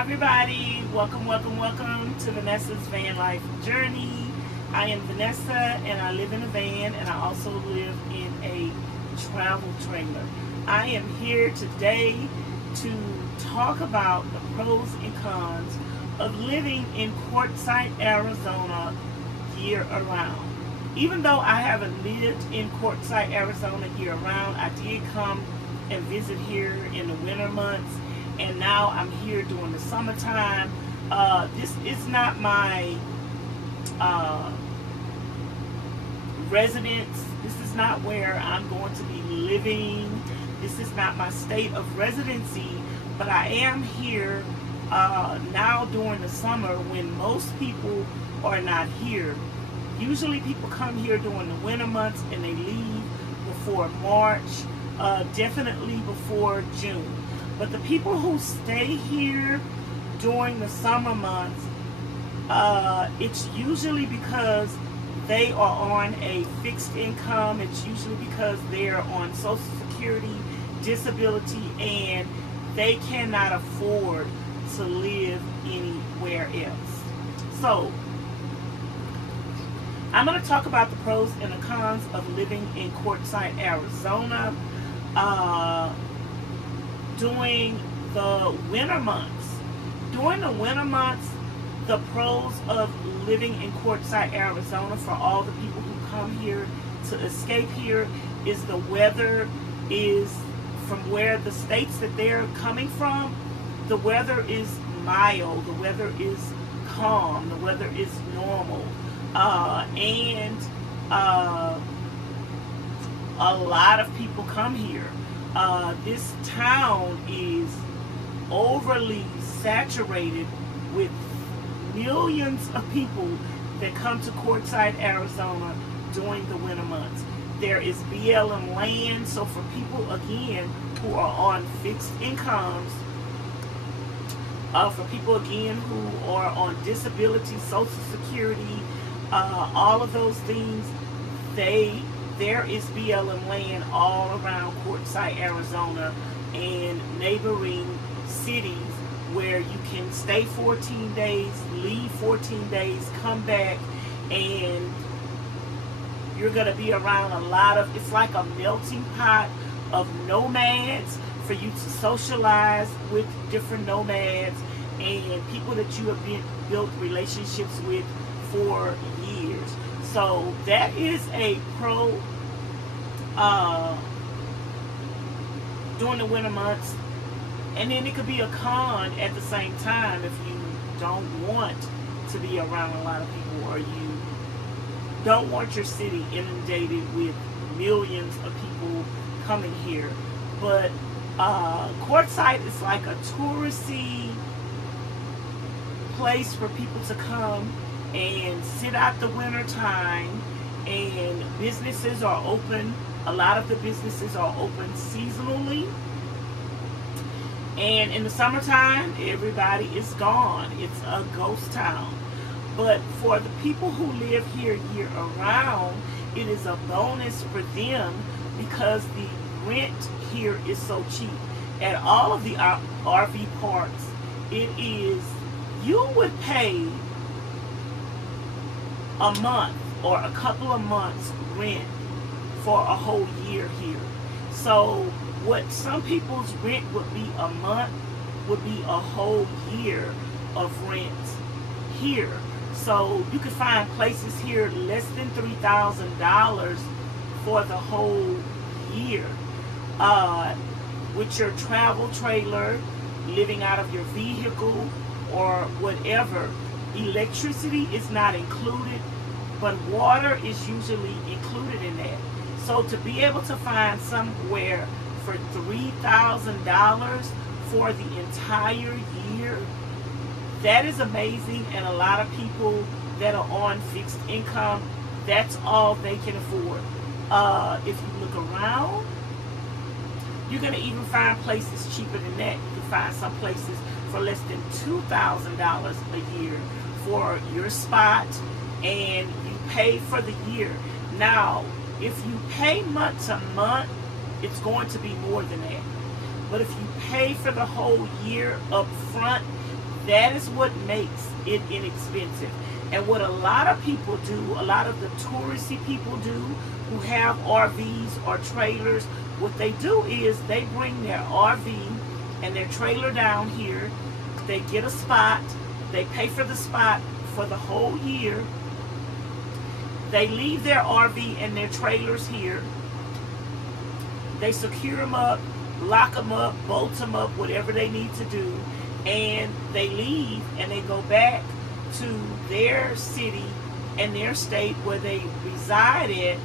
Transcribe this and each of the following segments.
Hi everybody, welcome to Vanessa's van life journey. I am Vanessa and I live in a van, and I also live in a travel trailer. I am here today to talk about the pros and cons of living in Quartzsite, Arizona year around. Even though I haven't lived in Quartzsite, Arizona year round, I did come and visit here in the winter months, and now I'm here during the summertime. This is not my residence. This is not where I'm going to be living. This is not my state of residency, but I am here now during the summer when most people are not here. Usually people come here during the winter months and they leave before March, definitely before June. But the people who stay here during the summer months, it's usually because they are on a fixed income. It's usually because they're on Social Security, disability, and they cannot afford to live anywhere else. So I'm going to talk about the pros and the cons of living in Quartzsite, Arizona during the winter months. During the winter months, the pros of living in Quartzsite, Arizona for all the people who come here to escape here is the weather is, from where the states that they're coming from, the weather is mild, the weather is calm, the weather is normal. And a lot of people come here. This town is overly saturated with millions of people that come to Quartzsite, Arizona during the winter months. There is BLM Land, so for people again who are on fixed incomes, for people again who are on disability, Social Security, all of those things, there is BLM Land all around Quartzsite, Arizona, and neighboring cities where you can stay 14 days, leave 14 days, come back, and you're going to be around a lot of, it's like a melting pot of nomads for you to socialize with different nomads and people that you have built relationships with for years. So that is a pro during the winter months, and then it could be a con at the same time if you don't want to be around a lot of people, or you don't want your city inundated with millions of people coming here. But Quartzsite is like a touristy place for people to come and sit out the winter time, and businesses are open. A lot of the businesses are open seasonally, and in the summertime everybody is gone. It's a ghost town. But for the people who live here year around, it is a bonus for them because the rent here is so cheap. At all of the RV parks, it is, you would pay a month or a couple of months rent for a whole year here. So what some people's rent would be a month would be a whole year of rent here. So you can find places here less than $3,000 for the whole year. With your travel trailer, living out of your vehicle or whatever. Electricity is not included, but water is usually included in that. So to be able to find somewhere for $3,000 for the entire year, that is amazing. And a lot of people that are on fixed income, that's all they can afford. If you look around, you're going to even find places cheaper than that. You can find some places for less than $2,000 a year for your spot, and you pay for the year. Now, if you pay month to month, it's going to be more than that. But if you pay for the whole year up front, That is what makes it inexpensive. And what a lot of people do, a lot of the touristy people do who have RVs or trailers, what they do is they bring their RV and their trailer down here. They get a spot. They pay for the spot for the whole year. They leave their RV and their trailers here. They secure them up, lock them up, bolt them up, whatever they need to do. And they leave and they go back to their city and their state where they reside at.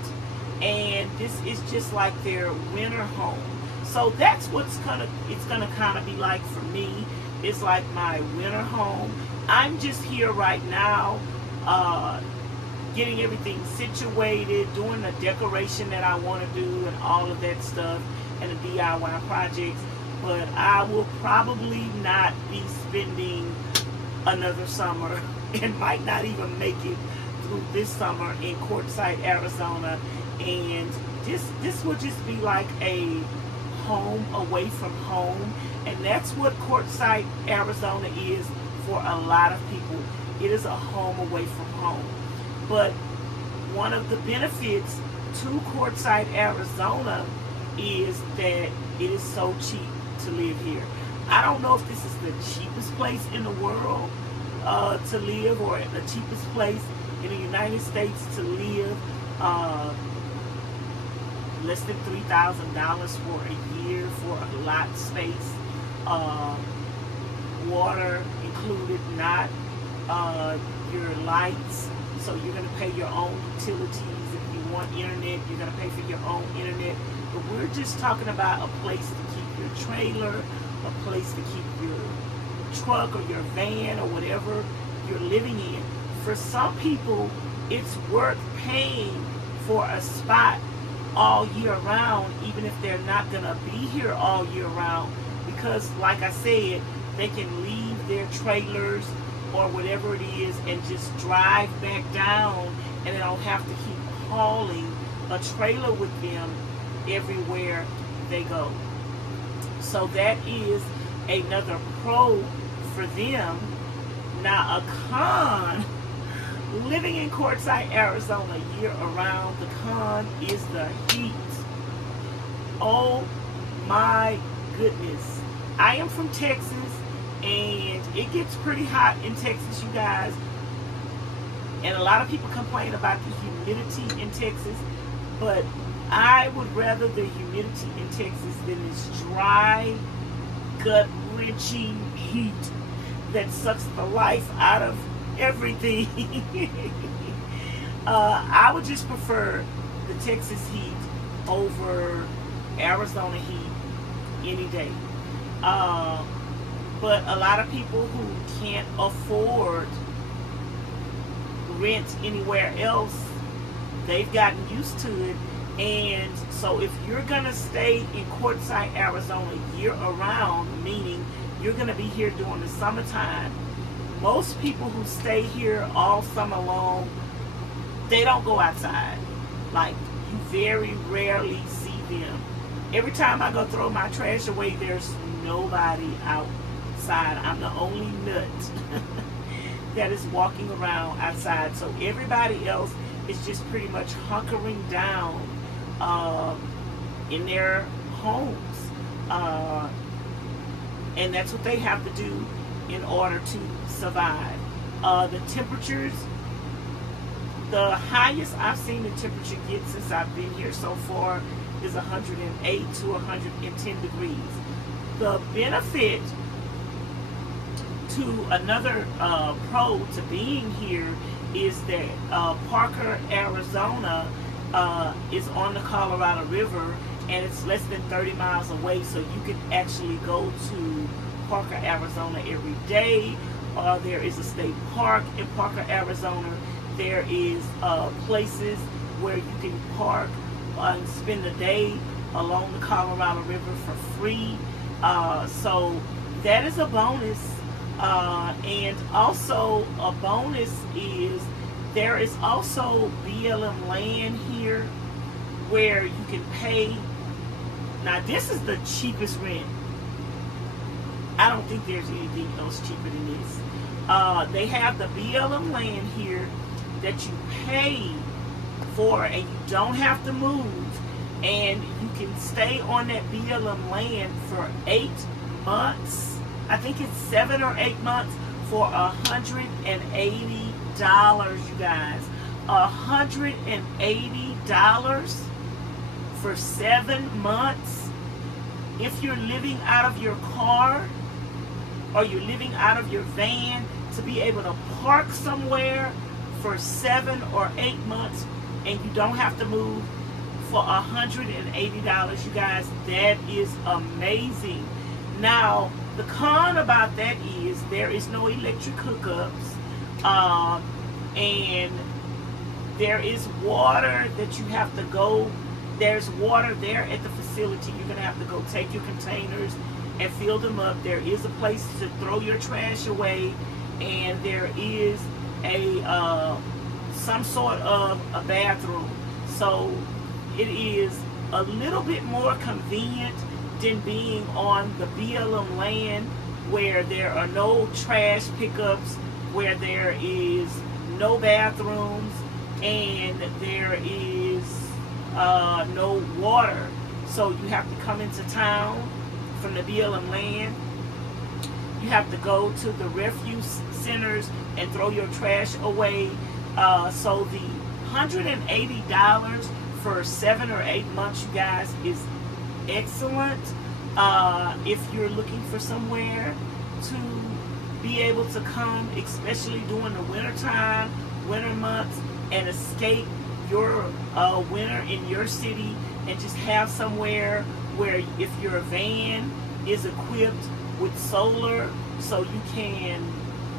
And this is just like their winter home. So that's what's it's gonna kind of be like for me. It's like my winter home. I'm just here right now, getting everything situated, doing the decoration that I want to do and all of that stuff, and the DIY projects. But I will probably not be spending another summer and might not even make it through this summer in Quartzsite, Arizona. And this will just be like a home away from home. And that's what Quartzsite, Arizona is for a lot of people. It is a home away from home. But one of the benefits to Quartzsite, Arizona is that it is so cheap to live here. I don't know if this is the cheapest place in the world to live, or the cheapest place in the United States to live. Less than $3,000 for a year for a lot space. Water included, not your lights. So you're going to pay your own utilities. If you want internet, you're going to pay for your own internet. But we're just talking about a place to keep your trailer, a place to keep your truck or your van or whatever you're living in. For some people, it's worth paying for a spot all year round, even if they're not going to be here all year round. Because, like I said, they can leave their trailers or whatever it is and just drive back down, and they don't have to keep hauling a trailer with them everywhere they go. So that is another pro for them. Now, a con, living in Quartzsite, Arizona year around, the con is the heat. Oh my goodness. I am from Texas, and it gets pretty hot in Texas, you guys. And a lot of people complain about the humidity in Texas, but I would rather the humidity in Texas than this dry, gut-wrenching heat that sucks the life out of everything. I would just prefer the Texas heat over Arizona heat any day. But a lot of people who can't afford rent anywhere else, they've gotten used to it. And so if you're gonna stay in Quartzsite, Arizona year around, meaning you're gonna be here during the summertime, most people who stay here all summer long, they don't go outside. Like, you very rarely see them. Every time I go throw my trash away, there's nobody outside. I'm the only nut that is walking around outside. So everybody else is just pretty much hunkering down in their homes. And that's what they have to do in order to survive. The temperatures, the highest I've seen the temperature get since I've been here so far is 108 to 110 degrees. The benefit to another pro to being here is that Parker, Arizona is on the Colorado River, and it's less than 30 miles away, so you can actually go to Parker, Arizona every day. There is a state park in Parker, Arizona. There is places where you can park and spend the day along the Colorado River for free. So that is a bonus. And also a bonus is there is also BLM Land here where you can pay. Now this is the cheapest rent. I don't think there's anything else cheaper than this. They have the BLM Land here that you pay for, and you don't have to move, and you can stay on that BLM Land for 8 months. I think it's 7 or 8 months for $180, you guys. $180 for 7 months. If you're living out of your car or you're living out of your van, to be able to park somewhere for 7 or 8 months and you don't have to move for $180, you guys, that is amazing. Now, the con about that is there is no electric hookups, and there is water that you have to go. There's water there at the facility. You're going to have to go take your containers and fill them up. There is a place to throw your trash away, and there is a some sort of a bathroom. So it is a little bit more convenient than being on the BLM Land, where there are no trash pickups, where there is no bathrooms, and there is no water. So you have to come into town from the BLM Land. You have to go to the refuse centers and throw your trash away. So the $180 for 7 or 8 months, you guys, is excellent. If you're looking for somewhere to be able to come, especially during the winter months, and escape your winter in your city, and just have somewhere where if your van is equipped with solar, so you can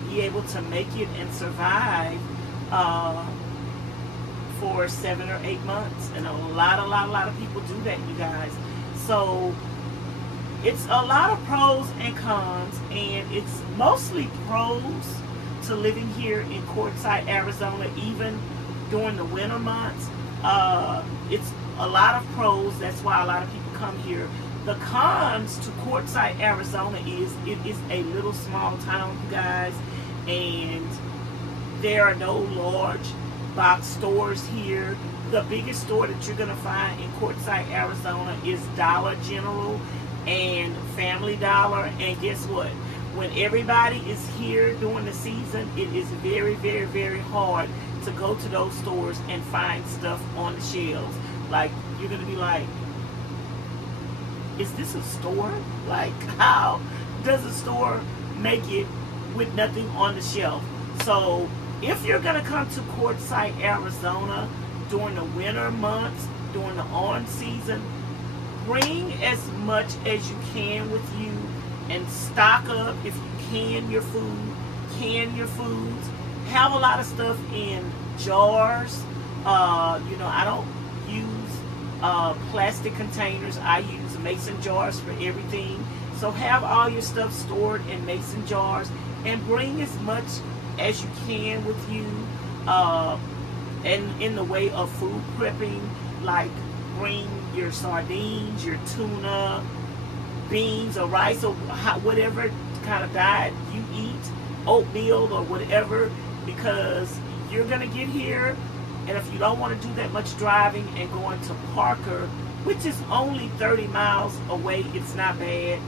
be able to make it and survive for 7 or 8 months. And a lot of people do that, you guys. So it's a lot of pros and cons, and it's mostly pros to living here in Quartzsite, Arizona, even during the winter months. It's a lot of pros. That's why a lot of people come here. The cons to Quartzsite, Arizona is it is a little small town, you guys, and there are no large box stores here. The biggest store that you're going to find in Quartzsite, Arizona is Dollar General and Family Dollar. And guess what? When everybody is here during the season, it is very, very, very hard to go to those stores and find stuff on the shelves. Like, you're going to be like, is this a store? Like, how does a store make it with nothing on the shelf? So if you're going to come to Quartzsite, Arizona during the winter months, during the on season, bring as much as you can with you and stock up, if you can, your food. Can your foods. Have a lot of stuff in jars. I don't use plastic containers. I use mason jars for everything. So have all your stuff stored in mason jars, and bring as much as you can with you, and in the way of food prepping, like bring your sardines, your tuna, beans or rice, or whatever kind of diet you eat, oatmeal or whatever, because you're gonna get here, and if you don't want to do that much driving and going to Parker, which is only 30 miles away, it's not bad.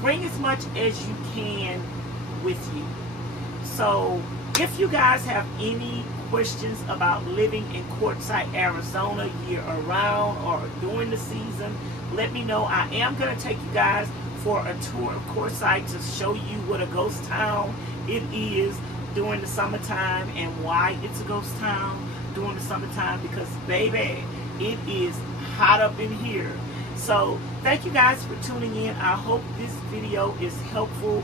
Bring as much as you can with you. So if you guys have any questions about living in Quartzsite, Arizona year around or during the season, let me know. I am going to take you guys for a tour of Quartzsite to show you what a ghost town it is during the summertime, and why it's a ghost town during the summertime, because baby, it is hot up in here. So thank you guys for tuning in. I hope this video is helpful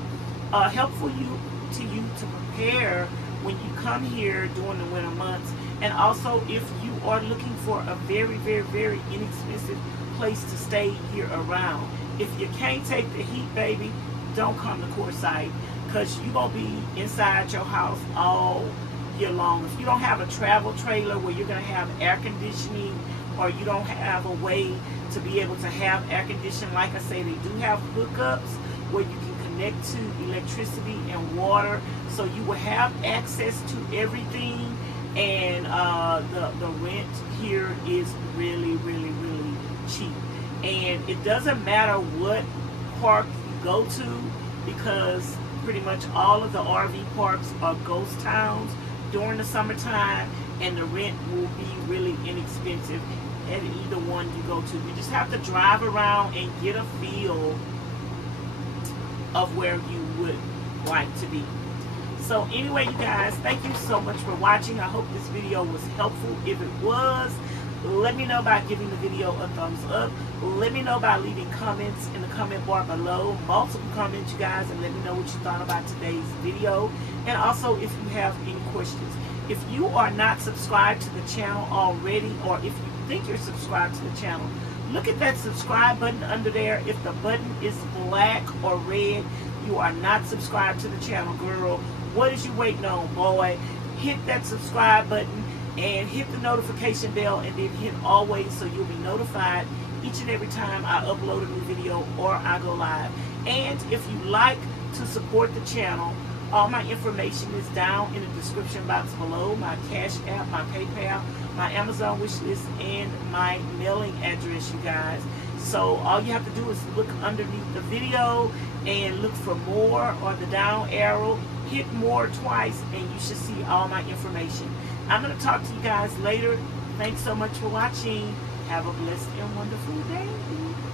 to you to prepare when you come here during the winter months. And also, if you are looking for a very, very, very inexpensive place to stay year around, if you can't take the heat, baby, don't come to Quartzsite, because you're going to be inside your house all year long. If you don't have a travel trailer where you're going to have air conditioning, or you don't have a way to be able to have air conditioning, like I say, they do have hookups where you can connect to electricity and water, so you will have access to everything. And the rent here is really, really, really cheap. And it doesn't matter what park you go to, because pretty much all of the RV parks are ghost towns during the summertime, and the rent will be really inexpensive at either one you go to. You just have to drive around and get a feel of where you would like to be. So anyway, you guys, thank you so much for watching. I hope this video was helpful. If it was, let me know by giving the video a thumbs up. Let me know by leaving comments in the comment bar below, multiple comments, you guys, and let me know what you thought about today's video. And also, if you have any questions. If you are not subscribed to the channel already, or if you think you're subscribed to the channel, look at that subscribe button under there. If the button is black or red, you are not subscribed to the channel, girl. What is you waiting on, boy? Hit that subscribe button and hit the notification bell, and then hit always, so you'll be notified each and every time I upload a new video or I go live. And if you like to support the channel, all my information is down in the description box below. My Cash App, my PayPal, my Amazon wishlist, and my mailing address, you guys. So all you have to do is look underneath the video and look for more, or the down arrow. Hit more twice, and you should see all my information. I'm going to talk to you guys later. Thanks so much for watching. Have a blessed and wonderful day.